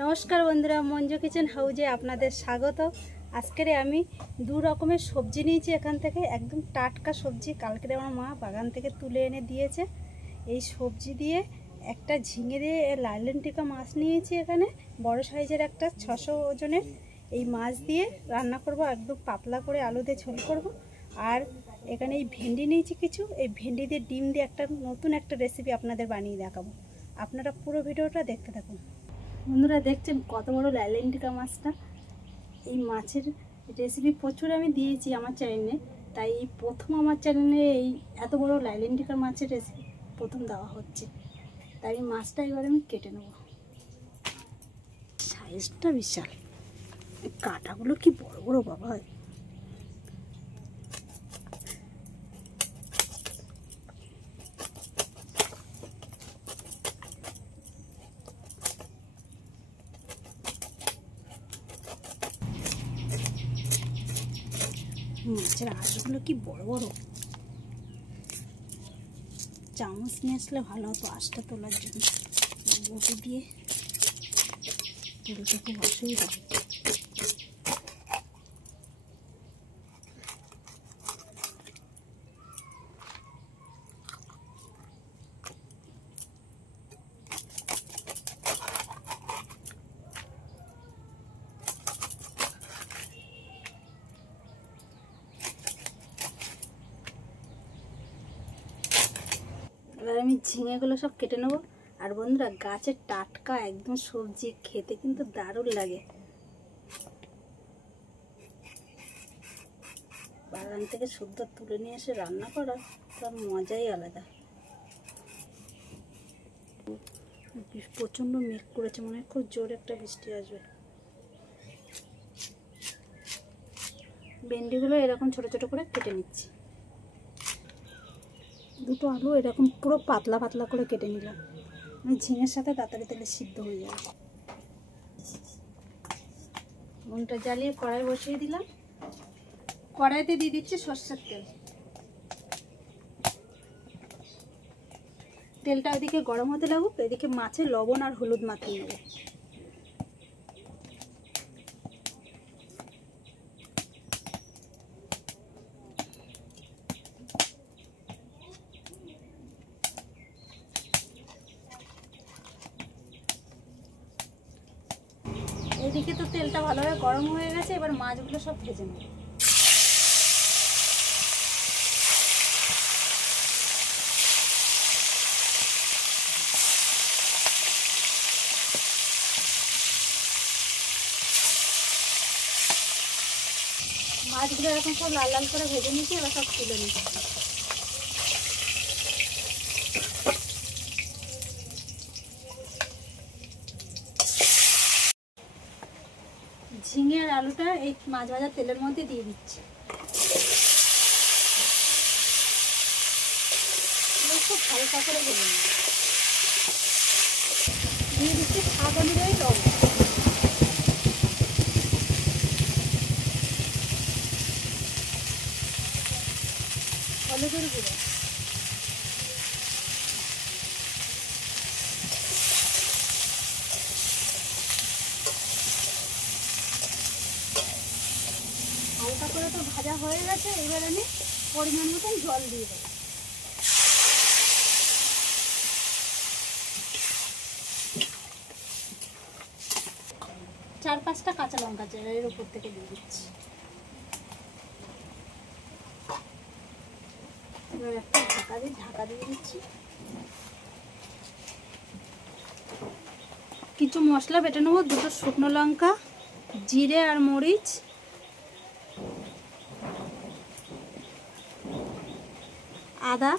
নমস্কার বন্ধুরা, মঞ্জু কিচেন হাউজে আপনাদের স্বাগত। আজকের আমি দু রকমের সবজি নিয়েছি এখান থেকে, একদম টাটকা সবজি, কালকে আমার মা বাগান থেকে তুলে এনে দিয়েছে। এই সবজি দিয়ে একটা ঝিঙে দিয়ে লাইলেন্টিকা মাছ নিয়েছি, এখানে বড় সাইজের একটা 600 ওজনের। এই মাছ দিয়ে রান্না করব, একদম পাতলা করে আলু দিয়ে ঝোল করব। আর এখানে এই ভেন্ডি নিয়েছি কিছু, এই ভেন্ডি দিয়ে ডিম দিয়ে একটা নতুন একটা রেসিপি আপনাদের বানিয়ে দেখাবো। আপনারা পুরো ভিডিওটা দেখতে থাকুন। বন্ধুরা দেখছেন কত বড় লাইলেন্টিকা মাছটা। এই মাছের রেসিপি প্রচুর আমি দিয়েছি আমার চ্যানেলে, তাই এই প্রথম আমার চ্যানেলে এই এত বড় লাইলেন্টিকা মাছের রেসিপি প্রথম দেওয়া হচ্ছে। তাই এই মাছটা এবার আমি কেটে নেব। সাইজটা বিশাল, কাঁটাগুলো কি বড় বড় বাবা। মাছের আঁশগুলো কি বড় বড়, চামচ নিয়ে আসলে ভালো হতো আঁশটা তোলার জন্য। বটি দিয়ে তুলতে খুব অসুবিধা। এবার আমি ঝিঙেগুলো সব কেটে নেবো। আর বন্ধুরা, গাছের টাটকা একদম সবজি খেতে কিন্তু দারুণ লাগে। বাগান থেকে শুদ্ধ তুলে নিয়ে এসে রান্না করা তার মজাই আলাদা। প্রচণ্ড মেঘ করেছে, মনে হয় খুব জোর একটা বৃষ্টি আসবে। ভেন্ডিগুলো এরকম ছোট ছোট করে কেটে নিচ্ছি। দুটো আলু এরকম পুরো পাতলা পাতলা করে কেটে নিলাম, আমি ঝিঙের সাথে তাড়াতাড়ি তেলে সিদ্ধ হয়ে যাবে। উনুনটা জ্বালিয়ে কড়াই বসিয়ে দিলাম। কড়াইতে দিয়ে দিচ্ছি সরষের তেল। তেলটা ওইদিকে গরম হতে লাগুক, এদিকে মাছে লবণ আর হলুদ মাখিয়ে নেব। এদিকে তো তেলটা ভালোভাবে গরম হয়ে গেছে, এবার মাছগুলো সব ভেজে নেব। মাছগুলো এরকম সব লাল লাল করে ভেজে নিচ্ছি, এবার সব তুলে নিচ্ছি। ঝিঙে আর আলুটা এই মাছ ভাজা তেলের মধ্যে দিয়ে দিচ্ছি। খুব হালকা করে ভেজে নেব। দিয়ে দিচ্ছি স্বাদ অনুযায়ী লবণ। হলুদের গুঁড়ো, হালকা করে তো ভাজা হয়ে গেছে। এবার আমি পরিমাণ মতন জল দিয়ে দেবো। চার পাঁচটা কাঁচা লঙ্কা এর উপর থেকে দিয়ে দিচ্ছি। এবার একটা ঢাকা দিয়ে দিচ্ছি। কিছু মশলা বেটে নেবো, দুটো শুকনো লঙ্কা, জিরে আর মরিচ, আদা,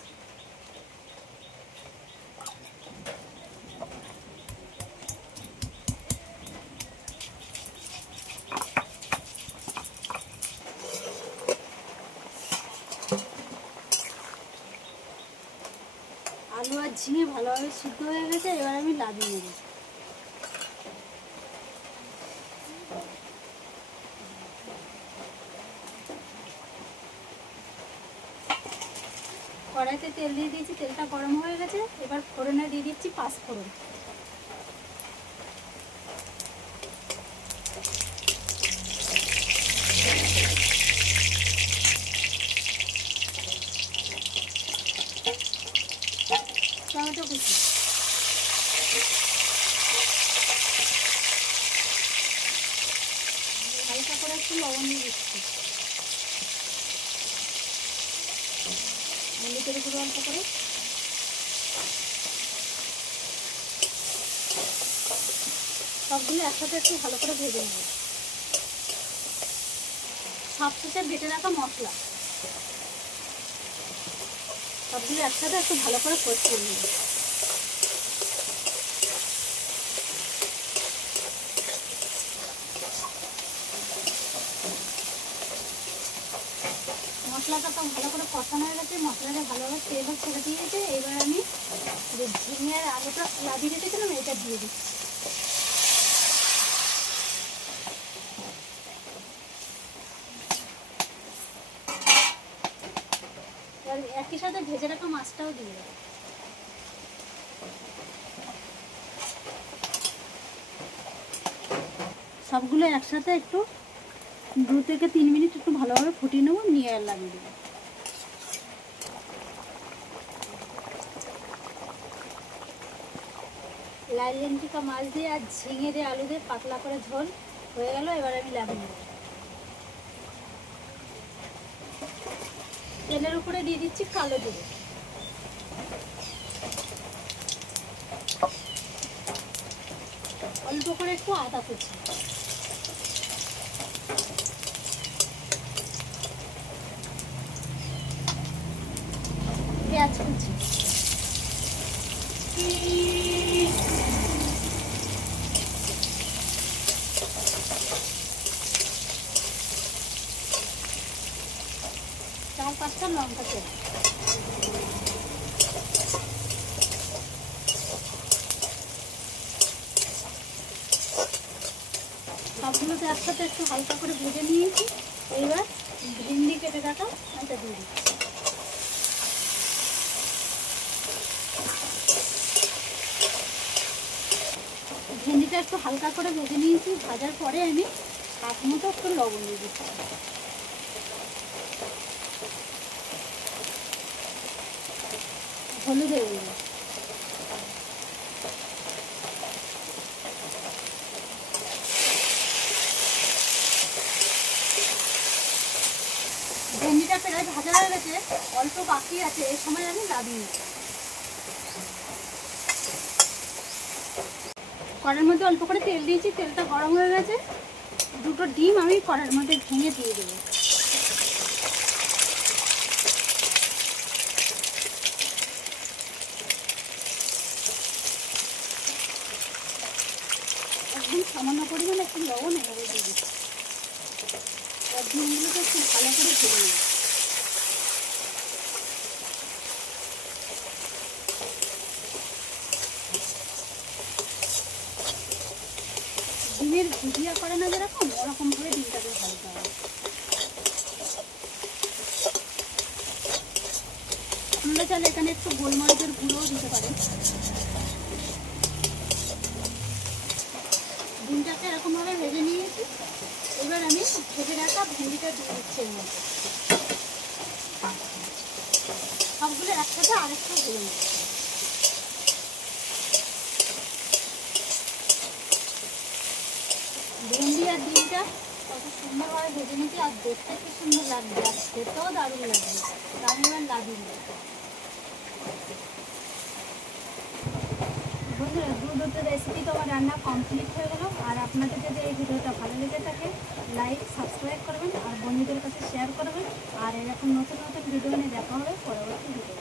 আলু আর ঝিঙে ভালোভাবে সিদ্ধ হয়ে গেছে। এবার আমি নামিয়ে নেব। কড়াইতে তেল দিয়ে দিয়েছি, তেলটা গরম হয়ে গেছে। এবার ফোড়নে দিয়ে দিচ্ছি 5 ফোড়ন। একটু লবণ দিয়ে দিচ্ছি, মরিচের গুঁড়ো অল্প করে। সবগুলো একসাথে একটু ভালো করে ভেজে নেব। সবশেষে বেটে রাখা মশলা সবগুলো একসাথে একটু ভালো করে কষিয়ে নেব। মশলাটা তো ভালো করে কষানো হয়ে গেছে, মশলাটা ভালোভাবে তেলও ছেড়ে দিয়েছে। এবার আমি যে ঝিঙে আর আলুটা লাভিয়ে রেখেছিলাম এটা দিয়ে দিচ্ছি। এবার একই সাথে ভেজে রাখা মাছটাও দিয়ে দেবো। সবগুলো একসাথে একটু 2 থেকে 3 মিনিট একটু ভালোভাবে ফুটিয়ে নেবো, নিয়ে আর লাগিয়ে দেবো। লাল লেন্টিকা মাছ দিয়ে আর ঝিঙে দিয়ে আলু দিয়ে পাতলা করে ঝোল হয়ে গেল। এবার আমি লাগিয়ে নেব। তেলের উপরে দিয়ে দিচ্ছি কালো জিরে, অল্প করে একটু আদা কুচি, পেঁয়াজ কুচি, চার পাঁচটা লঙ্কা চেরা, সবগুলোতে একসাথে একটু হালকা করে ভেজে নিয়েছি। এইবার ভেন্ডি কেটে রাখা এটা দিয়ে দিচ্ছি। ভেন্ডিটা একটু হালকা করে ভেজে নিয়েছি। ভাজার পরে আমি হাফ মতো একটু লবণ দিয়ে দিচ্ছি। হলুদ দিয়ে দিলাম। ভেন্ডিটা প্রায় ভাজা হয়ে গেছে, অল্প বাকি আছে। এই সময় আমি নামিয়ে নেব। কড়াইয়ের মধ্যে অল্প করে তেল দিয়েছি, তেলটা গরম হয়ে গেছে। 2টো ডিম আমি কড়াইয়ের মধ্যে ভেঙে দিয়ে দেবো। একদম সামান্য পরিমাণে একটু লবণ এভাবে দিয়ে দিচ্ছি। আর ডিমগুলোকে একটু ভালো করে ভেজে নেব। ডিমের ভুজিয়া করে না যেরকম, ওরকম করে ডিমটাকে ভাজতে হবে। আপনারা চাইলে এখানে একটু গোলমরিচের গুঁড়োও দিতে পারেন। ডিমটাকে এরকমভাবে ভেজে নিয়েছি। এবার আমি ভেজে রাখা ভেন্ডিটা দিয়ে দিচ্ছি এর মধ্যে। সবগুলো একসাথে আরেকটু ভেজে নেব। ভেন্ডি আর ডিমটা কত সুন্দরভাবে ভেজে নিচ্ছি, আর দেখতে কি সুন্দর লাগবে, আর খেতেও দারুণ লাগবে। আমি এবার লাগিয়ে নেব। বন্ধুরা, দুটো রেসিপি তো আমার রান্না কমপ্লিট হয়ে গেল। আর আপনাদের যদি এই ভিডিওটা ভালো লেগে থাকে, লাইক সাবস্ক্রাইব করবেন আর বন্ধুদের কাছে শেয়ার করবেন। আর এরকম নতুন নতুন ভিডিও নিয়ে দেখা হবে পরবর্তী ভিডিও।